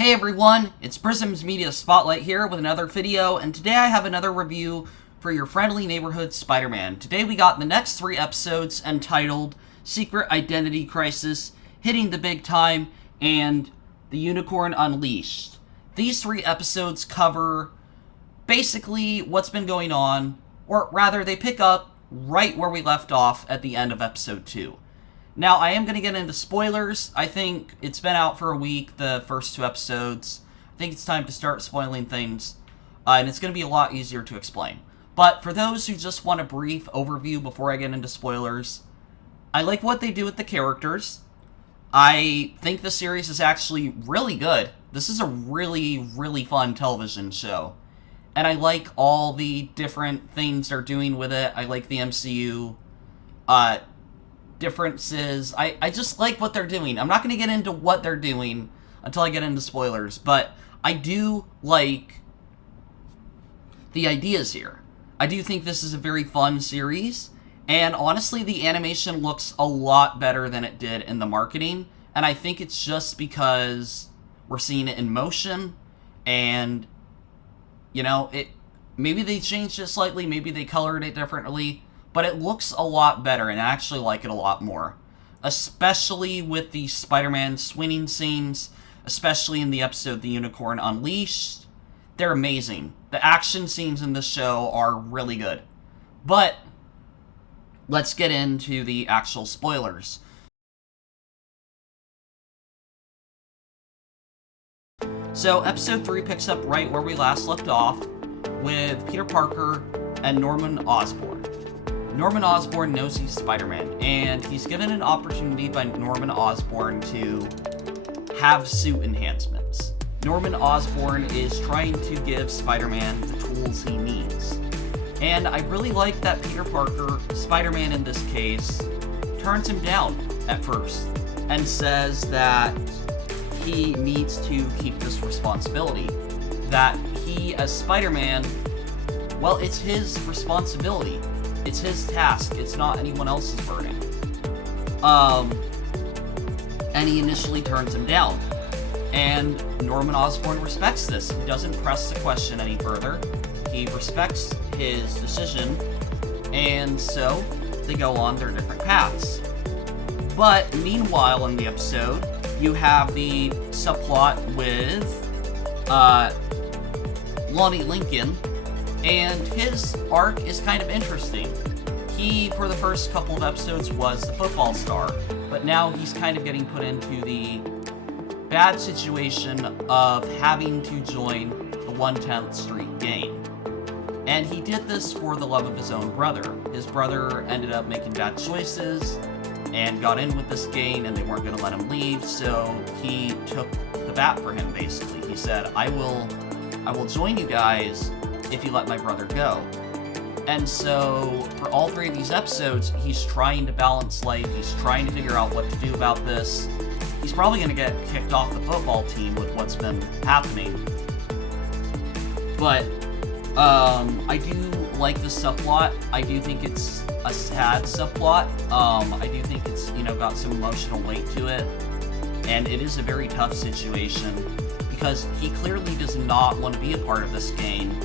Hey everyone, it's Prisms Media Spotlight here with another video, and today I have another review for your Friendly Neighborhood Spider-Man. Today we got the next 3 episodes entitled Secret Identity Crisis, Hitting the Big Time, and The Unicorn Unleashed. These 3 episodes cover basically what's been going on, or rather they pick up right where we left off at the end of episode 2. Now, I am going to get into spoilers. I think it's been out for a week, the first 2 episodes. I think it's time to start spoiling things, and it's going to be a lot easier to explain. But for those who just want a brief overview before I get into spoilers, I like what they do with the characters. I think the series is actually really good. This is a really, really fun television show. And I like all the different things they're doing with it. I like the MCU differences. I just like what they're doing. I'm not going to get into what they're doing until I get into spoilers, but I do like the ideas here. I do think this is a very fun series, and honestly, the animation looks a lot better than it did in the marketing, and I think it's just because we're seeing it in motion, and, you know, maybe they changed it slightly, maybe they colored it differently, but it looks a lot better, and I actually like it a lot more. Especially with the Spider-Man swinging scenes, especially in the episode The Unicorn Unleashed. They're amazing. The action scenes in this show are really good. But let's get into the actual spoilers. So, episode 3 picks up right where we last left off, with Peter Parker and Norman Osborn. Norman Osborn knows he's Spider-Man, and he's given an opportunity by Norman Osborn to have suit enhancements. Norman Osborn is trying to give Spider-Man the tools he needs. And I really like that Peter Parker, Spider-Man in this case, turns him down at first, and says that he needs to keep this responsibility. That he, as Spider-Man, well, it's his responsibility. It's his task. It's not anyone else's burden. And he initially turns him down. And Norman Osborn respects this. He doesn't press the question any further. He respects his decision. And so, they go on their different paths. But, meanwhile in the episode, you have the subplot with, Lonnie Lincoln, and his arc is kind of interesting. He, for the first couple of episodes, was the football star, but now he's kind of getting put into the bad situation of having to join the 110th Street gang. And he did this for the love of his own brother. His brother ended up making bad choices and got in with this gang, and they weren't going to let him leave, so he took the bat for him, basically. He said, I will join you guys if you let my brother go. And so, for all 3 of these episodes, he's trying to balance life, he's trying to figure out what to do about this. He's probably going to get kicked off the football team with what's been happening. But, I do like the subplot. I do think it's a sad subplot. I do think it's, got some emotional weight to it. And it is a very tough situation, because he clearly does not want to be a part of this game.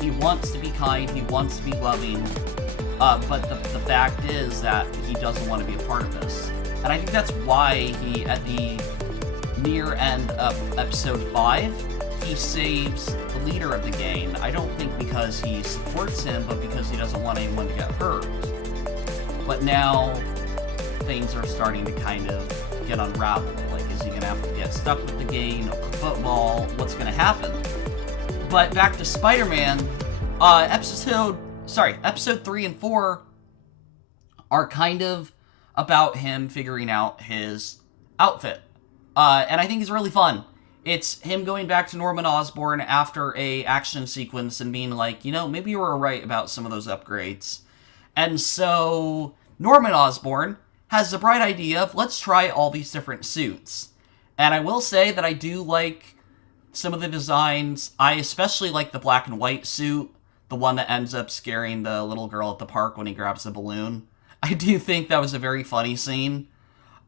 He wants to be kind, he wants to be loving, but the fact is that he doesn't want to be a part of this. And I think that's why he, at the near end of episode 5, he saves the leader of the gang. I don't think because he supports him, but because he doesn't want anyone to get hurt. But now, things are starting to kind of get unraveled. Like, is he going to have to get stuck with the gang over football? What's going to happen? But back to Spider-Man, episode 3 and 4 are kind of about him figuring out his outfit. And I think it's really fun. It's him going back to Norman Osborn after a action sequence and being like, maybe you were right about some of those upgrades. And so, Norman Osborn has the bright idea of, let's try all these different suits. And I will say that I do like some of the designs. I especially like the black and white suit, the one that ends up scaring the little girl at the park when he grabs the balloon. I do think that was a very funny scene.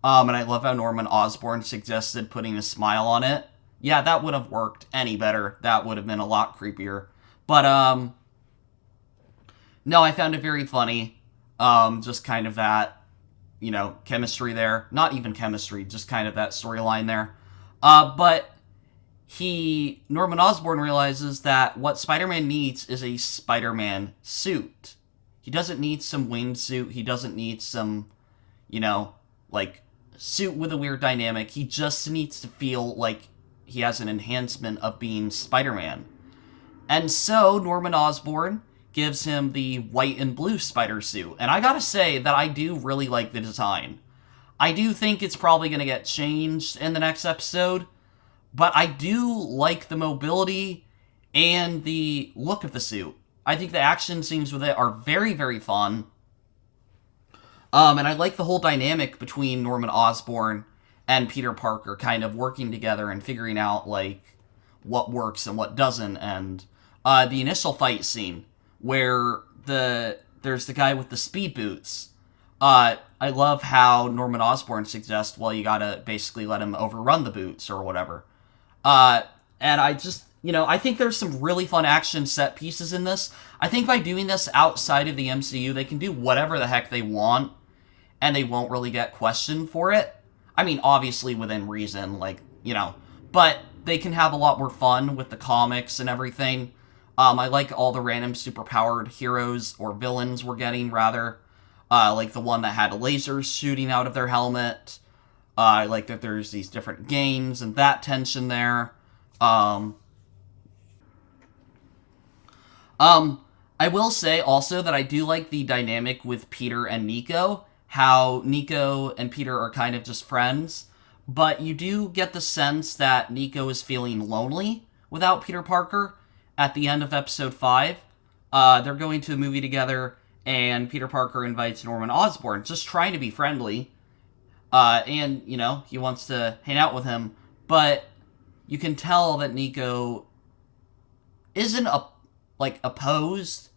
And I love how Norman Osborn suggested putting a smile on it. yeah, that would have worked any better. That would have been a lot creepier. But, no, I found it very funny. Just kind of that, chemistry there. Not even chemistry, just kind of that storyline there. But Norman Osborn realizes that what Spider-Man needs is a Spider-Man suit. He doesn't need some wingsuit. He doesn't need some, suit with a weird dynamic. He just needs to feel like he has an enhancement of being Spider-Man. And so Norman Osborn gives him the white and blue spider suit. And I gotta say that I do really like the design. I do think it's probably going to get changed in the next episode, but I do like the mobility and the look of the suit. I think the action scenes with it are very, very fun. And I like the whole dynamic between Norman Osborn and Peter Parker kind of working together and figuring out, what works and what doesn't. And the initial fight scene where there's the guy with the speed boots. I love how Norman Osborn suggests, well, you gotta basically let him overrun the boots or whatever. And I just, I think there's some really fun action set pieces in this. I think by doing this outside of the MCU, they can do whatever the heck they want, and they won't really get questioned for it. I mean, obviously within reason, but they can have a lot more fun with the comics and everything. I like all the random superpowered heroes, or villains we're getting, rather. Like the one that had lasers shooting out of their helmet. I like that there's these different games and that tension there. I will say also that I do like the dynamic with Peter and Nico. How Nico and Peter are kind of just friends. But you do get the sense that Nico is feeling lonely without Peter Parker at the end of episode 5. They're going to a movie together, and Peter Parker invites Norman Osborn, just trying to be friendly. And, he wants to hang out with him. But you can tell that Nico isn't, opposed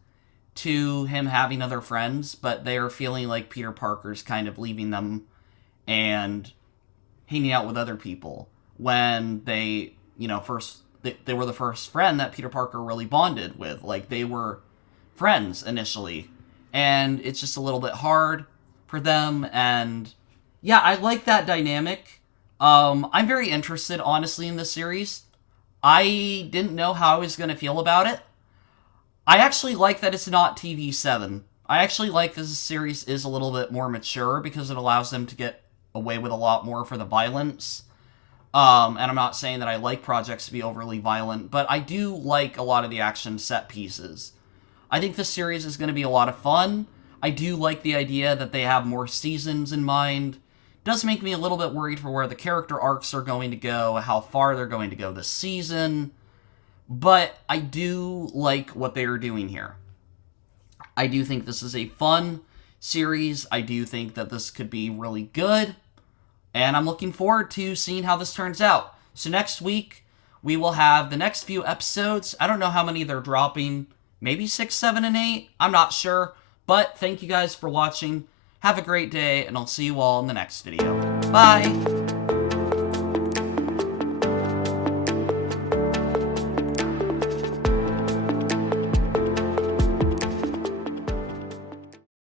to him having other friends, but they are feeling like Peter Parker's kind of leaving them and hanging out with other people. When they, they were the first friend that Peter Parker really bonded with. They were friends initially. And it's just a little bit hard for them, and yeah, I like that dynamic. I'm very interested, honestly, in this series. I didn't know how I was going to feel about it. I actually like that it's not TV7. I actually like this series is a little bit more mature, because it allows them to get away with a lot more for the violence. And I'm not saying that I like projects to be overly violent, but I do like a lot of the action set pieces. I think this series is going to be a lot of fun. I do like the idea that they have more seasons in mind. It does make me a little bit worried for where the character arcs are going to go, how far they're going to go this season. But I do like what they are doing here. I do think this is a fun series. I do think that this could be really good. And I'm looking forward to seeing how this turns out. So next week, we will have the next few episodes. I don't know how many they're dropping. Maybe 6, 7, and 8. I'm not sure. But thank you guys for watching. Have a great day, and I'll see you all in the next video. Bye!